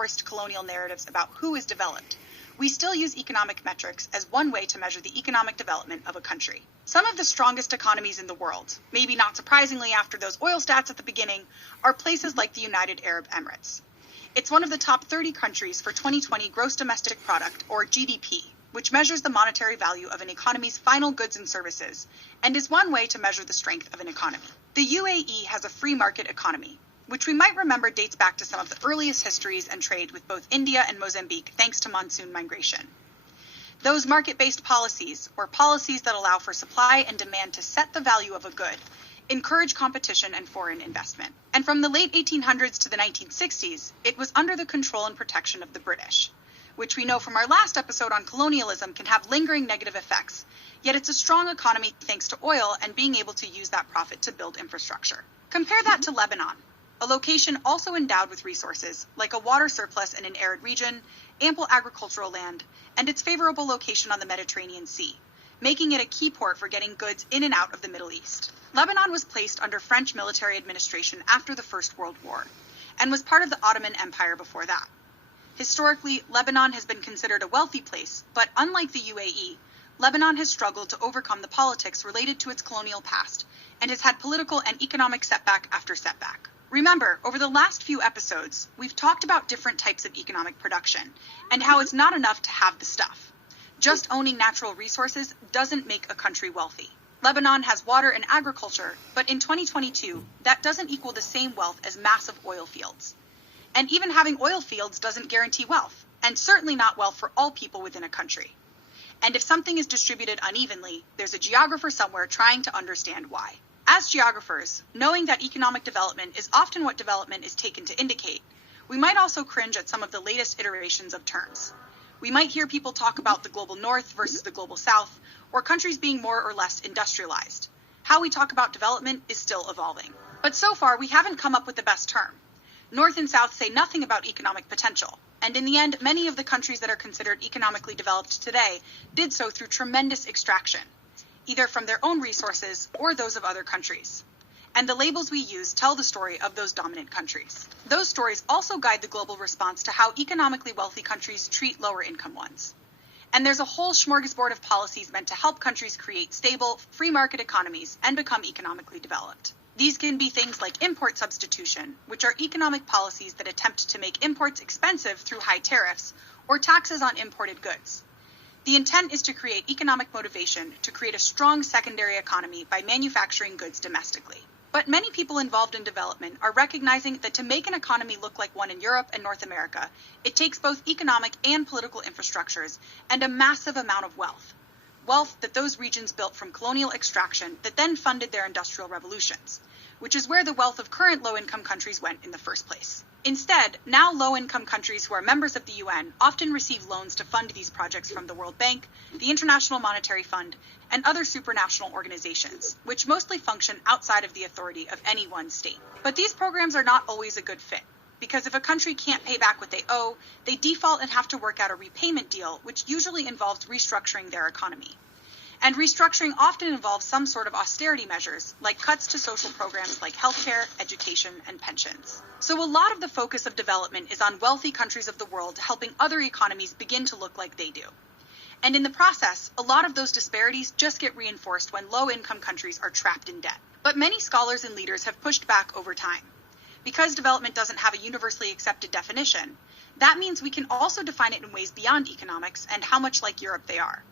reinforced colonial narratives about who is developed, we still use economic metrics as one way to measure the economic development of a country. Some of the strongest economies in the world, maybe not surprisingly after those oil stats at the beginning, are places like the United Arab Emirates. It's one of the top 30 countries for 2020 gross domestic product, or GDP, which measures the monetary value of an economy's final goods and services, and is one way to measure the strength of an economy. The UAE has a free market economy, which we might remember dates back to some of the earliest histories and trade with both India and Mozambique thanks to monsoon migration. Those market-based policies, or policies that allow for supply and demand to set the value of a good, encourage competition and foreign investment. And from the late 1800s to the 1960s, it was under the control and protection of the British, which we know from our last episode on colonialism can have lingering negative effects, yet it's a strong economy thanks to oil and being able to use that profit to build infrastructure. Compare that to Lebanon, a location also endowed with resources, like a water surplus in an arid region, ample agricultural land, and its favorable location on the Mediterranean Sea, making it a key port for getting goods in and out of the Middle East. Lebanon was placed under French military administration after the First World War, and was part of the Ottoman Empire before that. Historically, Lebanon has been considered a wealthy place, but unlike the UAE, Lebanon has struggled to overcome the politics related to its colonial past, and has had political and economic setback after setback. Remember, over the last few episodes, we've talked about different types of economic production, and how it's not enough to have the stuff. Just owning natural resources doesn't make a country wealthy. Lebanon has water and agriculture, but in 2022, that doesn't equal the same wealth as massive oil fields. And even having oil fields doesn't guarantee wealth, and certainly not wealth for all people within a country. And if something is distributed unevenly, there's a geographer somewhere trying to understand why. As geographers, knowing that economic development is often what development is taken to indicate, we might also cringe at some of the latest iterations of terms. We might hear people talk about the global north versus the global south, or countries being more or less industrialized. How we talk about development is still evolving. But so far, we haven't come up with the best term. North and South say nothing about economic potential, and in the end, many of the countries that are considered economically developed today did so through tremendous extraction, either from their own resources or those of other countries. And the labels we use tell the story of those dominant countries. Those stories also guide the global response to how economically wealthy countries treat lower income ones. And there's a whole smorgasbord of policies meant to help countries create stable, free market economies and become economically developed. These can be things like import substitution, which are economic policies that attempt to make imports expensive through high tariffs or taxes on imported goods. The intent is to create economic motivation to create a strong secondary economy by manufacturing goods domestically. But many people involved in development are recognizing that to make an economy look like one in Europe and North America, it takes both economic and political infrastructures and a massive amount of wealth. Wealth that those regions built from colonial extraction that then funded their industrial revolutions, which is where the wealth of current low-income countries went in the first place. Instead, now low-income countries who are members of the UN often receive loans to fund these projects from the World Bank, the International Monetary Fund, and other supranational organizations, which mostly function outside of the authority of any one state. But these programs are not always a good fit, because if a country can't pay back what they owe, they default and have to work out a repayment deal, which usually involves restructuring their economy. And restructuring often involves some sort of austerity measures, like cuts to social programs like healthcare, education, and pensions. So a lot of the focus of development is on wealthy countries of the world helping other economies begin to look like they do. And in the process, a lot of those disparities just get reinforced when low-income countries are trapped in debt. But many scholars and leaders have pushed back over time. Because development doesn't have a universally accepted definition, that means we can also define it in ways beyond economics and how much like Europe they are.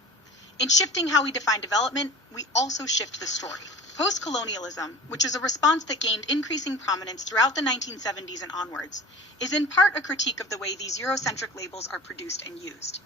In shifting how we define development, we also shift the story. Post-colonialism, which is a response that gained increasing prominence throughout the 1970s and onwards, is in part a critique of the way these Eurocentric labels are produced and used.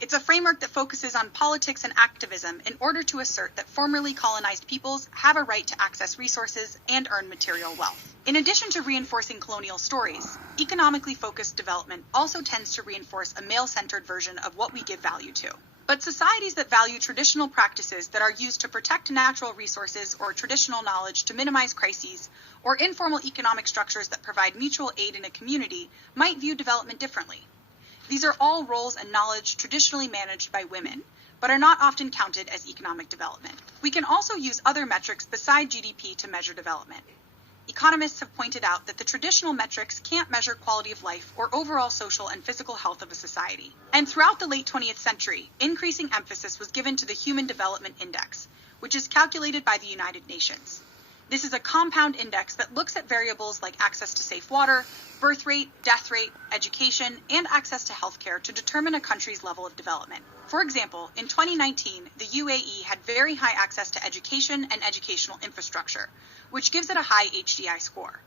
It's a framework that focuses on politics and activism in order to assert that formerly colonized peoples have a right to access resources and earn material wealth. In addition to reinforcing colonial stories, economically focused development also tends to reinforce a male-centered version of what we give value to. But societies that value traditional practices that are used to protect natural resources or traditional knowledge to minimize crises, or informal economic structures that provide mutual aid in a community, might view development differently. These are all roles and knowledge traditionally managed by women, but are not often counted as economic development. We can also use other metrics beside GDP to measure development. economists have pointed out that the traditional metrics can't measure quality of life or overall social and physical health of a society. And throughout the late 20th century, increasing emphasis was given to the Human Development Index, which is calculated by the United Nations. This is a compound index that looks at variables like access to safe water, birth rate, death rate, education, and access to healthcare to determine a country's level of development. For example, in 2019, the UAE had very high access to education and educational infrastructure, which gives it a high HDI score.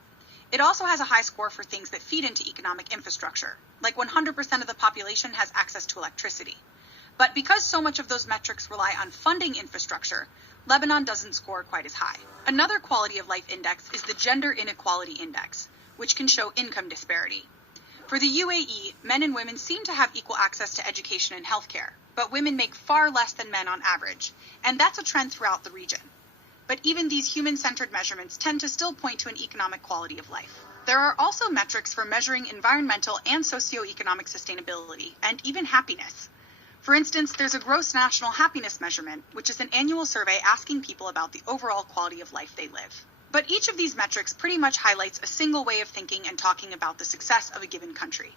It also has a high score for things that feed into economic infrastructure, like 100% of the population has access to electricity. But because so much of those metrics rely on funding infrastructure, Lebanon doesn't score quite as high. Another quality of life index is the Gender Inequality Index, which can show income disparity. For the UAE, men and women seem to have equal access to education and healthcare, but women make far less than men on average, and that's a trend throughout the region. But even these human-centered measurements tend to still point to an economic quality of life. There are also metrics for measuring environmental and socioeconomic sustainability, and even happiness. For instance, there's a gross national happiness measurement, which is an annual survey asking people about the overall quality of life they live. But each of these metrics pretty much highlights a single way of thinking and talking about the success of a given country.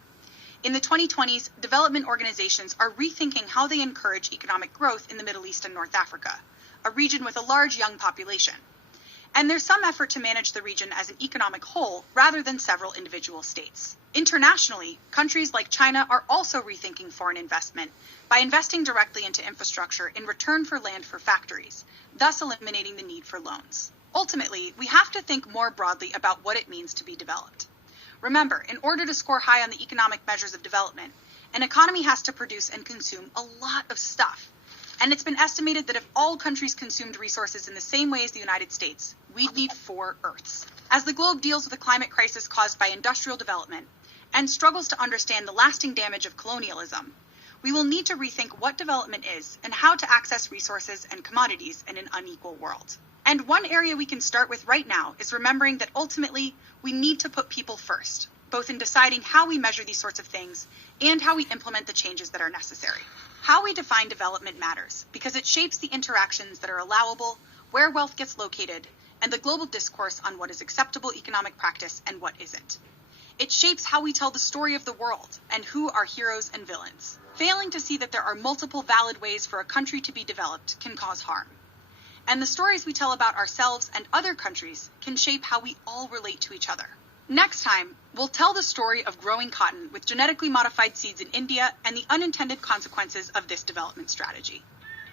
In the 2020s, development organizations are rethinking how they encourage economic growth in the Middle East and North Africa, a region with a large young population. And there's some effort to manage the region as an economic whole rather than several individual states. Internationally, countries like China are also rethinking foreign investment by investing directly into infrastructure in return for land for factories, thus eliminating the need for loans. Ultimately, we have to think more broadly about what it means to be developed. Remember, in order to score high on the economic measures of development, an economy has to produce and consume a lot of stuff. And it's been estimated that if all countries consumed resources in the same way as the United States, we'd need 4 Earths. As the globe deals with a climate crisis caused by industrial development and struggles to understand the lasting damage of colonialism, we will need to rethink what development is and how to access resources and commodities in an unequal world. And one area we can start with right now is remembering that ultimately we need to put people first, both in deciding how we measure these sorts of things and how we implement the changes that are necessary. How we define development matters because it shapes the interactions that are allowable, where wealth gets located, and the global discourse on what is acceptable economic practice and what isn't. It shapes how we tell the story of the world and who are heroes and villains. Failing to see that there are multiple valid ways for a country to be developed can cause harm. And the stories we tell about ourselves and other countries can shape how we all relate to each other. Next time, we'll tell the story of growing cotton with genetically modified seeds in India and the unintended consequences of this development strategy.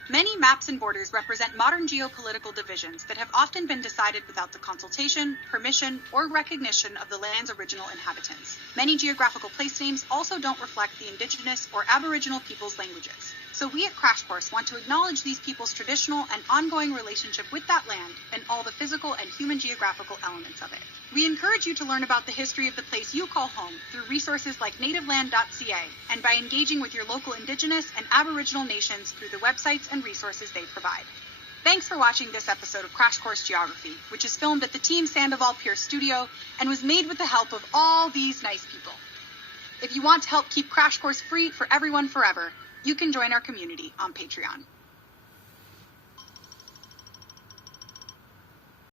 Many maps and borders represent modern geopolitical divisions that have often been decided without the consultation, permission, or recognition of the land's original inhabitants. Many geographical place names also don't reflect the indigenous or aboriginal peoples' languages. So we at Crash Course want to acknowledge these people's traditional and ongoing relationship with that land and all the physical and human geographical elements of it. We encourage you to learn about the history of the place you call home through resources like nativeland.ca and by engaging with your local indigenous and aboriginal nations through the websites and resources they provide. Thanks for watching this episode of Crash Course Geography, which is filmed at the Team Sandoval Pierce studio and was made with the help of all these nice people. If you want to help keep Crash Course free for everyone forever, you can join our community on Patreon.